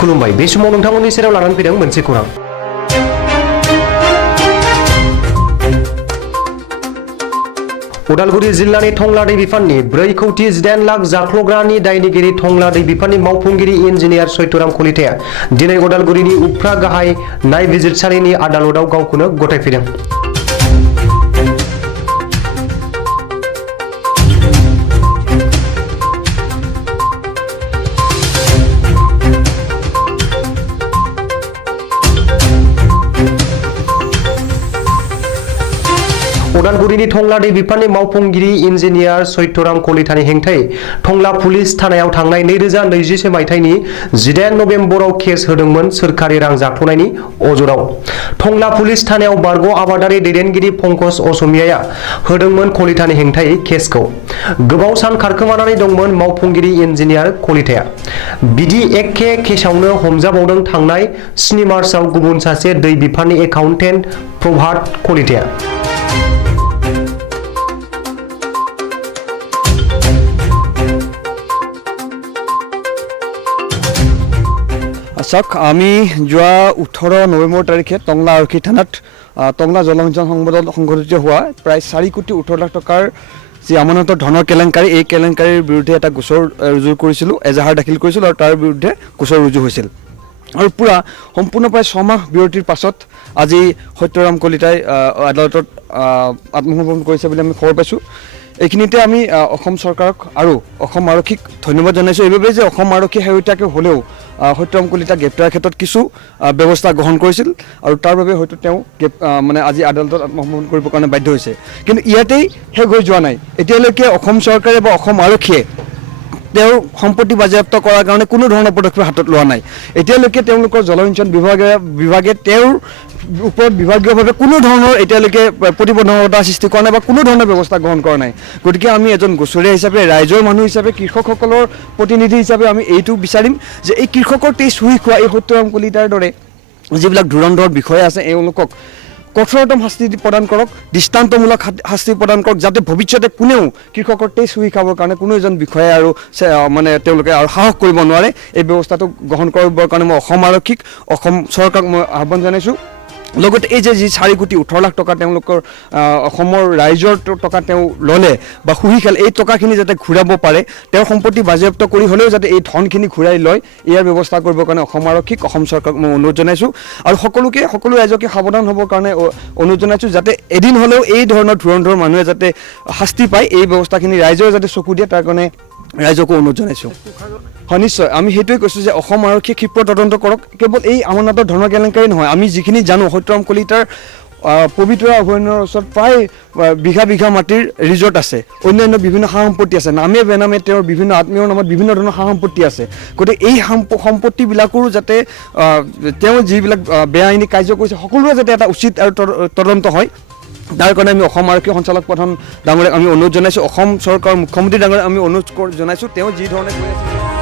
खुलुमबाय बे समाव नोंथांमोननि सेराव लानानै फैदों मोनसे खौरां। उदालगुरि जिल्लानि टंला दै बिफाननि 4,18,00,000 जाख्ल'ग्रानि दायनिगिरि टंला दै बिफाननि मावफुंगिरि इन्जिनियार सत्यराम कलिताया दिनै उदालगुरिनि उफ्रा गाहाय नायबिजिरसालिनि आदालताव गावखौनो गथायफैदों। उदालगुरिनि टंला दै बिफाननि मावफुंगिरि इन्जिनियार सत्यराम कलितानि हेंथायै टंला पुलिस थानायाव थांनाय 2021 मायथाइनि 18 नबेम्बराव केस होदोंमोन सोरखारि रां जाख्ल'नायनि अजदाव। टंला पुलिस थानायाव बारग' आबादारि दैदेनगिरि पंकज असमियाया होदोंमोन कलितानि हेंथायै केसखौ। गोबाव सान खारखोमानानै दंमोन मावफुंगिरि इन्जिनियार कलिताया। बिदि एखे केसआवनो हमजाबावदों थांनाय 7 मार्चआव गुबुन सासे दै बिफाननि एकाउन्टेन्ट प्रभात कलिताया। চাওক আমি যোৱা 18 নৱেম্বৰ তাৰিখে টংলা আৰক্ষী থানাত টংলা জলসিঞ্চন সংসদত সংঘটিত হোৱা প্ৰায় 4,18,00,000 টকাৰ যি আমানতৰ ধনৰ কেলেংকাৰী এই কেলেংকাৰীৰ বিৰুদ্ধে এটা গোচৰ ৰুজু কৰিছিলোঁ, এজাহাৰ দাখিল কৰিছিলোঁ আৰু তাৰ বিৰুদ্ধে গোচৰ ৰুজু হৈছিল। আৰু পুৰা সম্পূৰ্ণ প্ৰায় 6 মাহ বিৰতিৰ পাছত আজি সত্যৰাম কলিতাই আদালতত আত্মসমৰ্পণ কৰিছে বুলি আমি খবৰ পাইছোঁ। এইখিনিতে আমি অসম চৰকাৰক আৰু অসম আৰক্ষীক ধন্যবাদ জনাইছোঁ এইবাবে যে অসম আৰক্ষী শেহতীয়াকৈ হ'লেও সত্যৰাম কলিতা গ্ৰেপ্তাৰৰ ক্ষেত্ৰত কিছু ব্যৱস্থা গ্ৰহণ কৰিছিল আৰু তাৰ বাবে হয়তো তেওঁ মানে আজি আদালতত আত্মসমৰ্পণ কৰিবৰ কাৰণে বাধ্য হৈছে। কিন্তু ইয়াতেই শেষ হৈ যোৱা নাই। এতিয়ালৈকে অসম চৰকাৰে বা অসম আৰক্ষীয়ে তেওঁৰ সম্পত্তি বাজেয়াপ্ত কৰাৰ কাৰণে কোনো ধৰণৰ পদক্ষেপ হাতত লোৱা নাই। এতিয়ালৈকে তেওঁলোকৰ জলসিঞ্চন বিভাগে তেওঁৰ ওপৰত বিভাগীয়ভাৱে কোনো ধৰণৰ এতিয়ালৈকে প্ৰতিবন্ধকতা সৃষ্টি কৰা নাই বা কোনো ধৰণৰ ব্যৱস্থা গ্ৰহণ কৰা নাই। গতিকে আমি এজন গোচৰীয়া হিচাপে, ৰাইজৰ মানুহ হিচাপে, কৃষকসকলৰ প্ৰতিনিধি হিচাপে আমি এইটো বিচাৰিম যে এই কৃষকৰ তেজ চুহি খোৱা এই সত্যৰাম কলিতাৰ দৰে যিবিলাক ধুৰন্ধৰ বিষয়া আছে এওঁলোকক কঠোৰতম শাস্তি প্ৰদান কৰক, দৃষ্টান্তমূলক শাস্তি প্ৰদান কৰক, যাতে ভৱিষ্যতে কোনেও কৃষকৰ তেজ চুহি খাবৰ কাৰণে কোনো এজন বিষয়াই আৰু মানে তেওঁলোকে আৰু সাহস কৰিব নোৱাৰে। এই ব্যৱস্থাটো গ্ৰহণ কৰিবৰ কাৰণে মই অসম আৰক্ষীক, অসম চৰকাৰক মই আহ্বান জনাইছোঁ। লগতে এই যে 4,18,00,000 টকা তেওঁলোকৰ অসমৰ ৰাইজৰ টকা তেওঁ ল'লে বা শুহি খালে এই টকাখিনি যাতে ঘূৰাব পাৰে, তেওঁৰ সম্পত্তি বাজেয়াপ্ত কৰি হ'লেও যাতে এই ধনখিনি ঘূৰাই লয় ইয়াৰ ব্যৱস্থা কৰিবৰ কাৰণে অসম আৰক্ষীক, অসম চৰকাৰক মই অনুৰোধ জনাইছোঁ। আৰু সকলো ৰাইজকে সাৱধান হ'বৰ কাৰণে অনুৰোধ জনাইছোঁ যাতে এদিন হ'লেও এই ধৰণৰ ধুৰন্ধৰ মানুহে যাতে শাস্তি পায়, এই ব্যৱস্থাখিনি ৰাইজৰ যাতে চকু দিয়ে তাৰ কাৰণে ৰাইজকো অনুৰোধ জনাইছোঁ। হয়, নিশ্চয় আমি সেইটোৱে কৈছোঁ যে অসম আৰক্ষীয়ে ক্ষীপ্ৰ তদন্ত কৰক। কেৱল এই আমানতৰ ধনৰ কেলেংকাৰী নহয়, আমি যিখিনি জানো সত্যৰাম কলিতাৰ পবিতৰা অভয়াৰণ্যৰ ওচৰত প্ৰায় বিঘা মাটিৰ ৰিজৰ্ট আছে, অন্যান্য বিভিন্ন সা সম্পত্তি আছে, নামে বেনামে তেওঁৰ বিভিন্ন আত্মীয়ৰ নামত বিভিন্ন ধৰণৰ সা সম্পত্তি আছে। গতিকে এই সম্পত্তিবিলাকৰো যাতে তেওঁ যিবিলাক বেআইনী কাৰ্য কৰিছে সকলোৰে যাতে এটা উচিত আৰু তদন্ত হয় তাৰ কাৰণে আমি অসম আৰক্ষী সঞ্চালক প্ৰধান ডাঙৰীয়াক আমি অনুৰোধ জনাইছোঁ। অসম চৰকাৰৰ মুখ্যমন্ত্ৰী ডাঙৰীয়াক আমি অনুৰোধ জনাইছোঁ। তেওঁ যি ধৰণে কৈ আছে